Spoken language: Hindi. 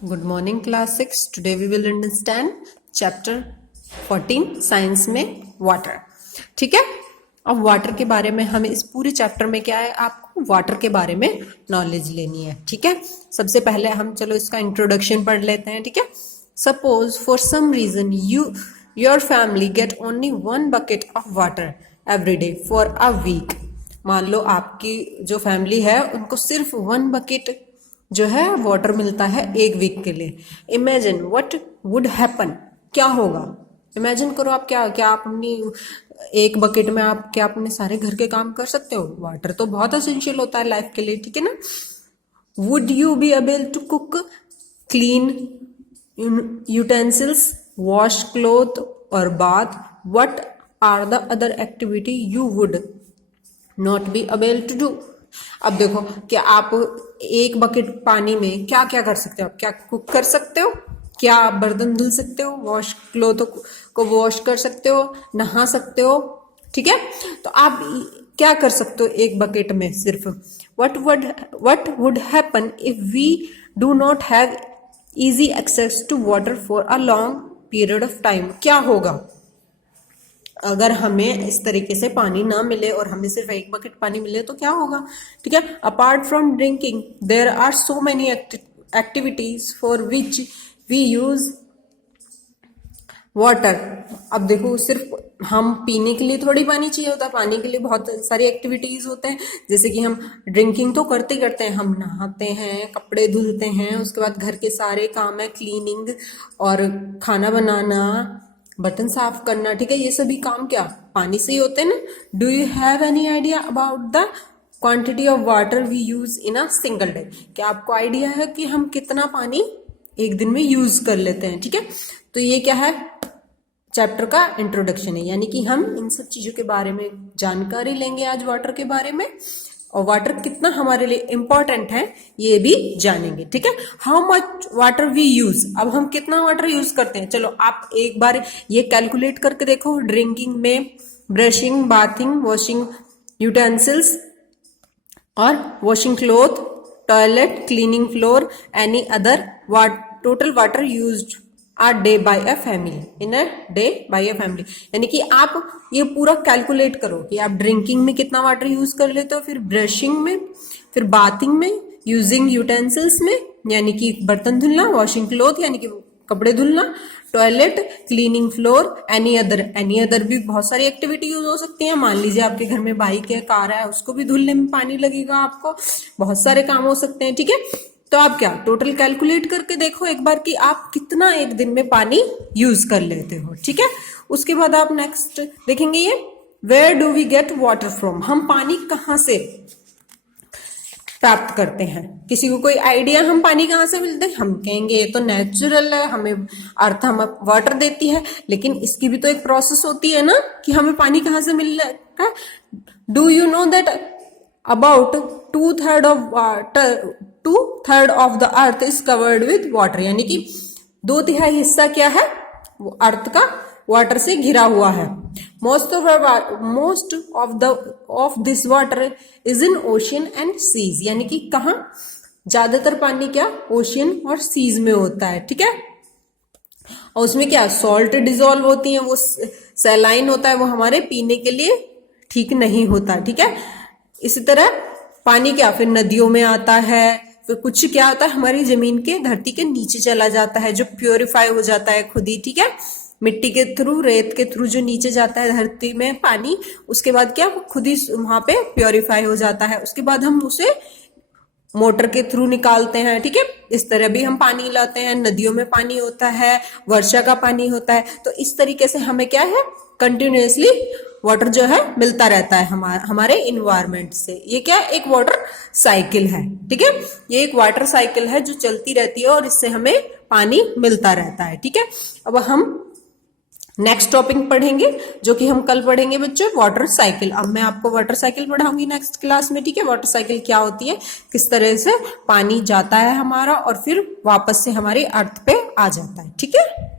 Good morning class 6. Today we will understand chapter 14 science में वाटर. ठीक है. अब वाटर के बारे में हमें इस पूरे चैप्टर में क्या है, आपको वाटर के बारे में नॉलेज लेनी है. ठीक है. सबसे पहले हम चलो इसका इंट्रोडक्शन पढ़ लेते हैं. ठीक है. Suppose for some reason your family get only 1 bucket of water every day for a week. मान लो आपकी जो फैमिली है उनको सिर्फ 1 bucket जो है वाटर मिलता है 1 वीक के लिए. Imagine what would happen. क्या होगा, इमेजिन करो. आप क्या आप अपनी 1 बकेट में आप क्या अपने सारे घर के काम कर सकते हो. वाटर तो बहुत एसेंशियल होता है लाइफ के लिए. ठीक है ना. Would you be able to cook, clean utensils, wash cloth और bath. What are the other activity you would not be able to do. अब देखो कि आप 1 बकेट पानी में क्या क्या कर सकते हो. आप क्या कुक कर सकते हो, क्या आप बर्तन धुल सकते हो, वॉश क्लोथ को वॉश कर सकते हो, नहा सकते हो. ठीक है. तो आप क्या कर सकते हो 1 बकेट में सिर्फ. What would happen if we do not have easy access to water for a long period of time. क्या होगा अगर हमें इस तरीके से पानी ना मिले और हमें सिर्फ 1 बकेट पानी मिले तो क्या होगा. ठीक है. Apart from drinking there are so many activities for which we use water. अब देखो सिर्फ हम पीने के लिए थोड़ी पानी चाहिए होता है, पानी के लिए बहुत सारी एक्टिविटीज होते हैं. जैसे कि हम ड्रिंकिंग तो करते हैं, हम नहाते हैं, कपड़े धुलते हैं, उसके बाद घर के सारे काम है, क्लीनिंग और खाना बनाना, बर्तन साफ करना. ठीक है. ये सभी काम क्या पानी से ही होते हैं ना. Do you have any idea about the quantity of water we use in a single day. क्या आपको आइडिया है कि हम कितना पानी एक दिन में यूज कर लेते हैं. ठीक है. तो ये क्या है, चैप्टर का इंट्रोडक्शन है, यानी कि हम इन सब चीजों के बारे में जानकारी लेंगे आज वाटर के बारे में, और वाटर कितना हमारे लिए इंपॉर्टेंट है ये भी जानेंगे. ठीक है. How much water we use. अब हम कितना वाटर यूज करते हैं, चलो आप एक बार ये कैलकुलेट करके देखो. ड्रिंकिंग में, ब्रशिंग, बाथिंग, वॉशिंग यूटेंसिल्स और washing cloth, toilet, cleaning floor, any other total water used a day by a family, in a day by a family. यानी कि आप ये पूरा कैलकुलेट करो कि आप ड्रिंकिंग में कितना वाटर यूज कर लेते हो, फिर ब्रशिंग में, फिर बाथिंग में, यूजिंग यूटेंसिल्स में यानी कि बर्तन धुलना, वॉशिंग क्लोथ यानी कि कपड़े धुलना, toilet, cleaning floor, any other भी बहुत सारी एक्टिविटी यूज हो सकती है. मान लीजिए आपके घर में बाइक है, कार है, उसको भी धुलने में पानी लगेगा आपको. बहुत सारे काम हो सकते हैं. ठीक है. तो आप क्या टोटल कैलकुलेट करके देखो एक बार कि आप कितना एक दिन में पानी यूज कर लेते हो. ठीक है. उसके बाद आप नेक्स्ट देखेंगे ये where do we get water from. हम पानी कहाँ से प्राप्त करते हैं. किसी को कोई आइडिया हम पानी कहाँ से मिलते हैं. हम कहेंगे ये तो नेचुरल है, हमें अर्थ हम वाटर देती है, लेकिन इसकी भी तो एक प्रोसेस होती है ना कि हमें पानी कहाँ से मिल रहा है. Do you know that about 2/3 of the earth is covered with water. यानी कि 2/3 हिस्सा क्या है, वो अर्थ का वाटर से घिरा हुआ है. Most of this water is in ocean and seas. यानी कि कहा ज्यादातर पानी क्या ओशियन और सीज में होता है. ठीक है. और उसमें क्या सॉल्ट डिजोल्व होती है, वो सैलाइन होता है, वो हमारे पीने के लिए ठीक नहीं होता. ठीक है. इसी तरह पानी क्या फिर नदियों में आता है, फिर कुछ क्या होता है हमारी जमीन के धरती के नीचे चला जाता है जो प्योरीफाई हो जाता है खुद ही. ठीक है. मिट्टी के थ्रू, रेत के थ्रू जो नीचे जाता है धरती में पानी, उसके बाद क्या खुद ही वहां पे प्योरीफाई हो जाता है. उसके बाद हम उसे मोटर के थ्रू निकालते हैं. ठीक है. इस तरह भी हम पानी लाते हैं. नदियों में पानी होता है, वर्षा का पानी होता है. तो इस तरीके से हमें क्या है कंटिन्यूअसली वाटर जो है मिलता रहता है हमारे इन्वायरमेंट से. ये क्या एक वाटर साइकिल है. ठीक है. ये एक वाटर साइकिल है जो चलती रहती है और इससे हमें पानी मिलता रहता है. ठीक है. अब हम नेक्स्ट टॉपिक पढ़ेंगे जो कि हम कल पढ़ेंगे बच्चों, वाटर साइकिल. अब मैं आपको वाटर साइकिल पढ़ाऊंगी नेक्स्ट क्लास में. ठीक है. वाटर साइकिल क्या होती है, किस तरह से पानी जाता है हमारा और फिर वापस से हमारी अर्थ पे आ जाता है. ठीक है.